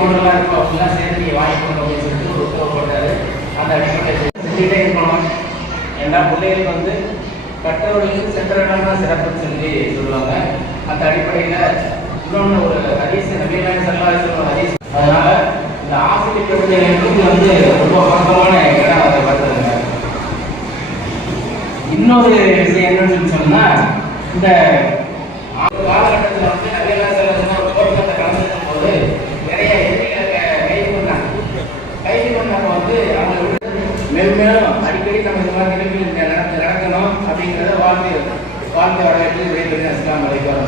போனெல்லாம் இருக்கும். அப்படிலாம் சேர்த்து நீங்கள் வாங்கிக்கணும் அப்படின்னு சொல்லிட்டு ஒரு உத்தரவு போட்டாரு. அந்த அடிப்படையில் செஞ்சுட்டே இருக்கணும் ஏன்னா பிள்ளைகளுக்கு வந்து கற்றவர்களுக்கு சென்ற இடம் தான் சிறப்புன்னு சொல்லி சொல்லுவாங்க. அந்த அடிப்படையில் இன்னொன்று ஒரு ஹதீஸ் நவீன செல்லாத சொல்லுவாங்க ஹரிஸ் அதனால இந்த ஆசிரியர் இது வந்து ரொம்ப பக்கமான இடம் அதை பார்த்துருங்க இன்னொரு விஷயம் என்னன்னு சொல்லி சொன்னா இந்த காலகட்டத்தில் வந்து நவீன அப்படிங்கிறத வாழ்ந்த வாழ்ந்து வரவேற்று விரைவில் அஸ்லாம் வலைக்கம்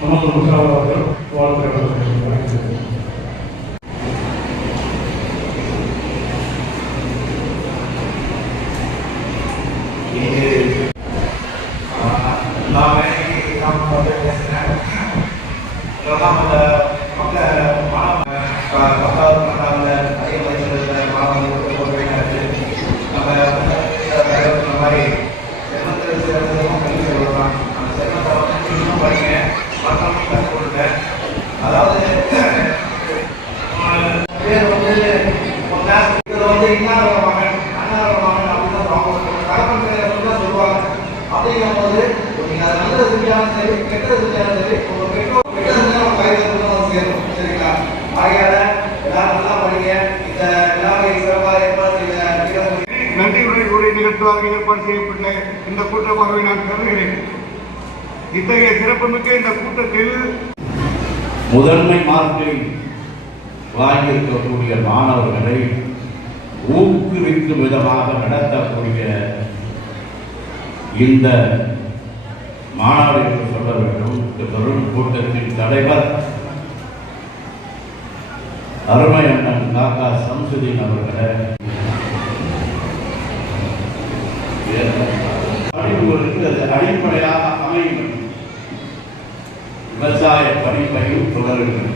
நமது முசாவர்கள் வாழ்த்துக்கள் இது எல்லாமே நாம் வந்து பேசுகிறேன் இதெல்லாம் அந்த மக்கள் மாணவ பத்தாவது பன்னெண்டாவது அதிக வயசில் மாணவர்களுக்கு ஒரு இருக்கு நம்ம இந்த மாதிரி செல்வத்தில் சிறந்ததும் கல்வி சொல்லலாம் அந்த செல்வத்தை வந்து இன்னும் படிங்க மற்றவங்க கற்றுக் கொடுங்க அதாவது பேர் வந்து ஒரு class இதுல வந்து இன்னாரோட மகன் அண்ணாரோட மகன் அப்படின்னு தான் அவங்க கலப்பன் பேரை வந்து தான் சொல்லுவாங்க அப்படிங்கும்போது நீங்க அதை நல்லது செஞ்சாலும் சரி கெட்டது. செஞ்சாலும் சரி பெற்றோர் கெட்டது செஞ்சா உங்க கையில இருந்து வந்து சேரும் சரிங்களா? ஆகையால எல்லாரும் நல்லா படிங்க. இந்த எல்லாமே சிறப்பாக ஏற்பாடு செய்த நன்றியுரை உரை நிகழ்த்துவாக ஏற்பாடு செய்யப்பட்ட இந்த கூட்டமாகவே நான் கருதுகிறேன். இத்தகைய சிறப்புமிக்க இந்த கூட்டத்தில் முதன்மை மார்க்கை வாங்கியிருக்கக்கூடிய மாணவர்களை ஊக்குவிக்கும் விதமாக நடத்தக்கூடிய இந்த மாநாடு என்று சொல்ல வேண்டும். இந்த பெரும் கூட்டத்தின் தலைவர் அருமை அண்ணன் காக்கா சம்சுதீன் அவர்களை. படிப்புகளுக்கு அது அடிப்படையாக அமையும். விவசாய படிப்பையும் தொடருங்கள்.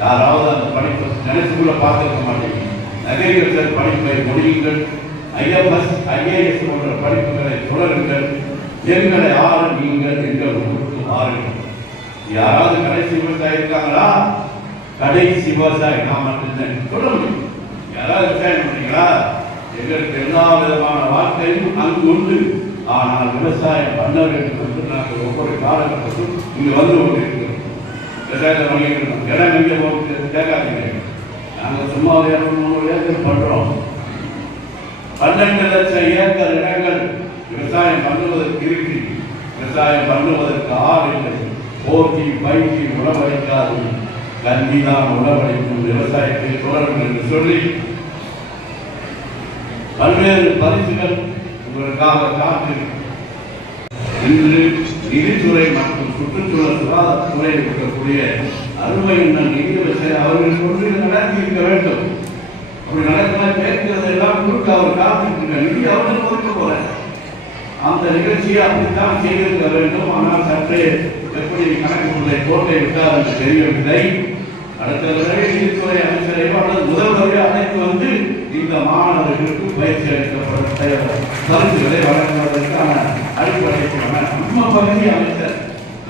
யாராவது அந்த படிப்பை நினைச்சுக்குள்ள பார்த்துருக்க மாட்டீங்க. அக்ரிகல்ச்சர் படிப்பை முடியுங்கள். ஐஎஃப்எஸ் ஐஏஎஸ் போன்ற படிப்புகளை தொடருங்கள். எங்களை ஆறு நீங்கள் எங்கள் ஊருக்கு மாறுங்கள். யாராவது கடைசி விவசாயி இருக்காங்களா கடைசி விவசாயி நான் மட்டும்தான் சொல்ல முடியும் யாராவது விவசாயம் பண்ணீங்களா? எங்களுக்கு எல்லா விதமான வார்த்தையும் அங்கு உண்டு. ஆனால் விவசாயம் பண்ண வேண்டும் என்று நாங்கள் ஒவ்வொரு காலகட்டத்திலும் இங்கு வந்து கொண்டிருக்கிறோம். விவசாயத்தை பண்ணிக்கிறோம் இடம் எங்கே போகிறது கேட்காதீங்க. நாங்கள் சும்மா ஒரு ஏக்கர் பண்ணுறோம் பன்னெண்டு லட்சம் ஏக்கர் இடங்கள் விவசாயம் பண்ணுவதற்கு ஆள் இல்லை. போட்டி பயிற்சி உணவளிக்காது. கல்விதான் உணவளிக்கும் விவசாயத்தை தொடரும் என்று சொல்லி பல்வேறு பரிசுகள் உங்களுக்காக காத்திருக்கும் இன்று நிதித்துறை மற்றும் சுற்றுச்சூழல் சுகாதாரத்துறை இருக்கக்கூடிய அருமை என்ன நிதியமைச்சர் அவர்கள் கொண்டு நடத்தி இருக்க வேண்டும். அப்படி நடக்கலாம் கேட்கிறது எல்லாம் கொடுக்க அவர் காத்திருக்கிற நிதி அவர்கள் ஒதுக்க போற அந்த நிகழ்ச்சியை அப்படித்தான் செய்திருக்க வேண்டும். ஆனால் சற்றே எப்படி கணக்குகளை கோட்டை விட்டால் என்று தெரியவில்லை. அடுத்த தடவை நீதித்துறை அமைச்சரையோ அல்லது முதல்வரையோ அழைத்து வந்து இந்த மாணவர்களுக்கு பயிற்சி அளிக்கப்படும் கருத்துக்களை வழங்குவதற்கான அடிப்படைக்கான நம்ம பகுதி அமைச்சர்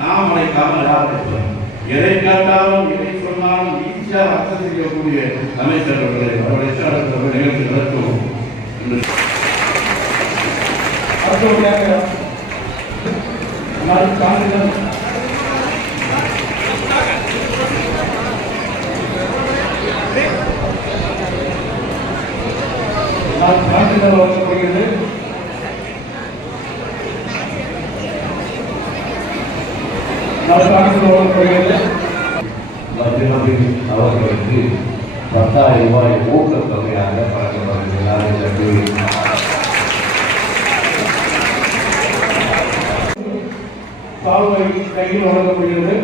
நாம் அழைக்காமல் யார் எதை கேட்டாலும் எதை சொன்னாலும் ஈஸியாக அர்த்தம் செய்யக்கூடிய அமைச்சர்களை வரவழைத்து அடுத்த நிகழ்ச்சி நடத்துவோம் என்று ہو گیا میرا۔ ہماری کام نظر مجھے ہمیں اوہ کرتی بتا ہوا ہے وہ کرتا ہے آگے پڑھنے والے ملانے جا சால்வை கையில் வழங்கப்படுகிறது.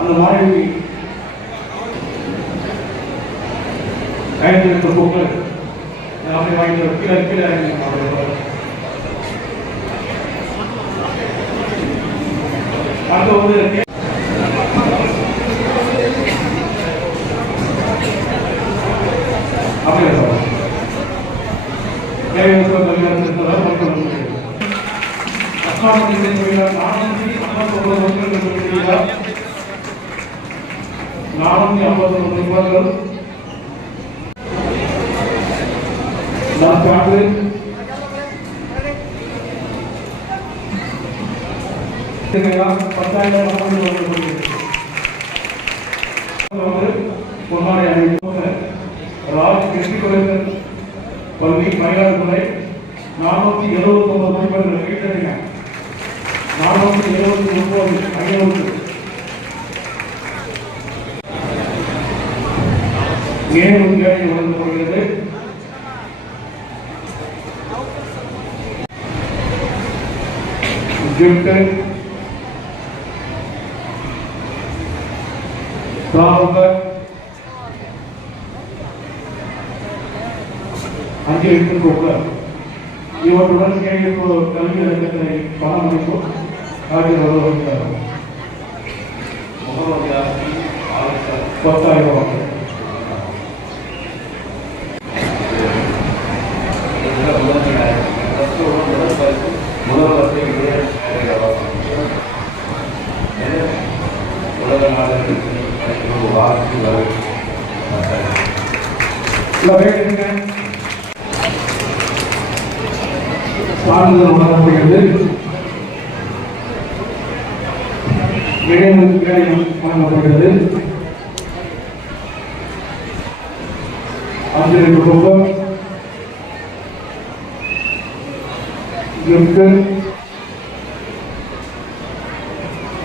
அந்த மாணவி கையெழுத்து போக்கு அப்படி வாங்கி கீழே கீழே இறங்கி அடுத்து வந்து அப்படியா சார் கையெழுத்து தொழிலாளர் நானூற்றி ஐம்பத்தொன்பது மக்கள் இருக்கிறார் நானூற்றி ஐம்பத்தொன்பது நிபுணர்கள் நற்சான்று பத்தாயிரம் பொன்னாடை அணிவித்த ராஜ் வெற்றி பள்ளி மயிலாடுதுறை நானூத்தி எழுபத்தி ஒன்பது மதிப்பெண்கள் வீட்டறிங்க நானூற்றி எழுபத்தி ஒன்பது ஐநூறு நினைவு கேள்வி வழங்கப் போகிறது gift தாவங்கள் அஞ்சு எடுத்துக்கோங்க இவற்றுடன் கேட்கிற கல்வி இலக்கத்தை பணம் ஆகியோர் வருகிறார் முகமது யாசின் ஆலோசனை பத்தாயிரம் ரூபாய் இதுல முதன்மையாக ஃபர்ஸ்ட் ஒரு முதல் சான்றிதழ் வழங்கப்படுகிறது அஞ்சலி குடும்பம்.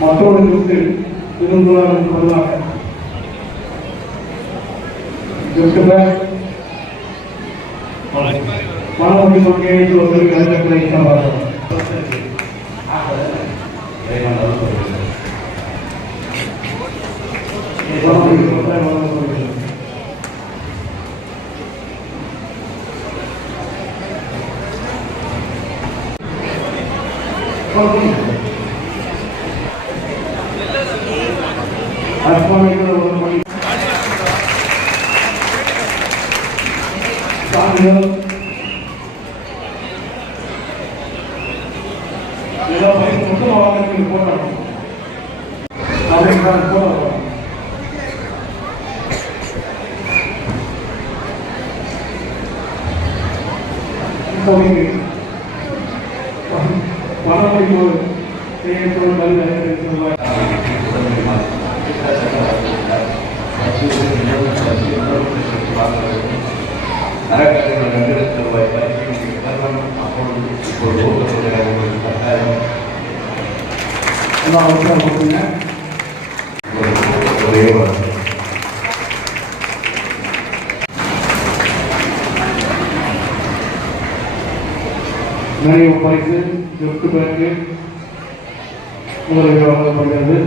மற்றொரு gift மாணவர்கள் கேட்டு ஒரு கருத்துக்களை சம்பாதிக்கும் Melhor país do mundo, não há mais que me pôr na mão. Não há mais que me pôr na mão. அறக்கட்டளை ரெண்டு லட்சம் ரூபாய் பரிசீலனை அப்பொழுது இப்பொழுது ஊக்கத்தொகை பத்தாயிரம் எல்லாம் கொடுங்க ஒரே பரிசு gift பேங்கு உங்களுக்கு வழங்கப்படுகிறது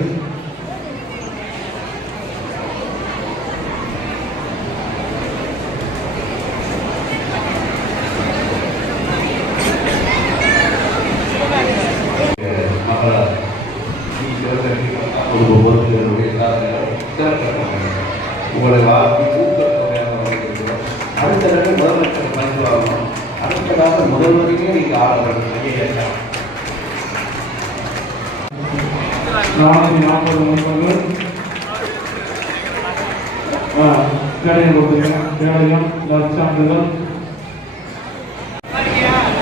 உங்களை வாழ்க்கை ஊக்கத்தொகையாக வழங்குகிறோம் அடுத்த ரெண்டு முதலமைச்சர் பரிசு வாங்கணும் அடுத்ததாக முதல்வரையே நீங்கள் ஆளுநர் ஐஏஎஸ் நானூற்றி நாற்பது மதிப்பெண்கள் கேளையம் கொடுத்துருங்க கேளையம் நற்சான்றிதழ்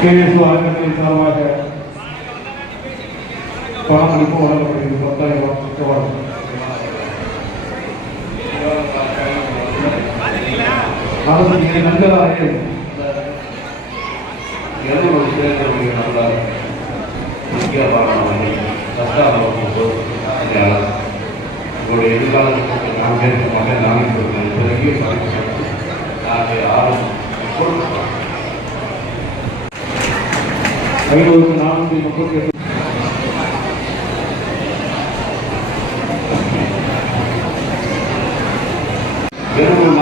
கேஎஸ் அறக்கட்டளை சார்பாக பணமளிப்பு வழங்கப்படுகிறது பத்தாயிரம் ரூபாய் மிக நல்லதாக எழுநூறு பேர்களுடைய நல்ல முக்கியமான வகை கஷ்டம் உங்களுடைய எதிர்காலத்துக்கு நான் கேட்க மாட்டேன் நானே பெரிய பரிசு நாங்கள் ஐநூறுக்கு நானூற்றி முப்பத்தி எட்டு. வெறும்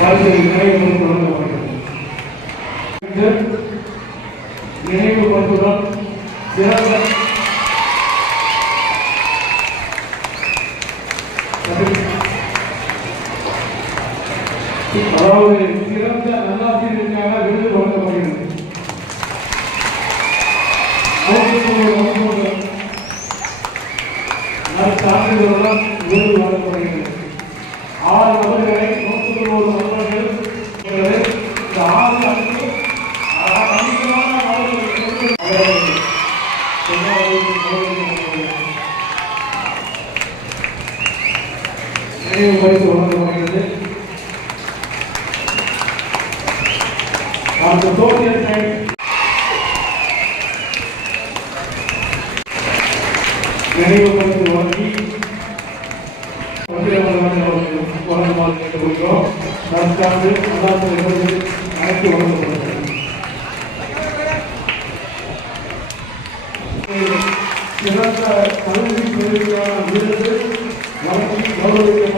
பரிசு நினைவு வழங்கப்படுகிறது சிறந்த அதாவது சிறந்த நல்லாசிரியருக்காக விருது வழங்கப்படுகிறது. விருது வழங்கப்படுகிறது. ஆறு நபர்களை நூற்றுக்கு நூறு நபர்கள் இந்த ஆறு அணிக்கு அதிகமான நபர்கள் நினைவு பரிசு வழங்கப்படுகிறது அந்த சோசியல் சயின்ஸ் நினைவு பரிசு நற்சான்று அல்லாத அனைத்து வழங்கப்படுகிறது சிறந்த கல்வி தொழிலான வீரர்கள் வழங்கி கௌரவிக்கப்பட்ட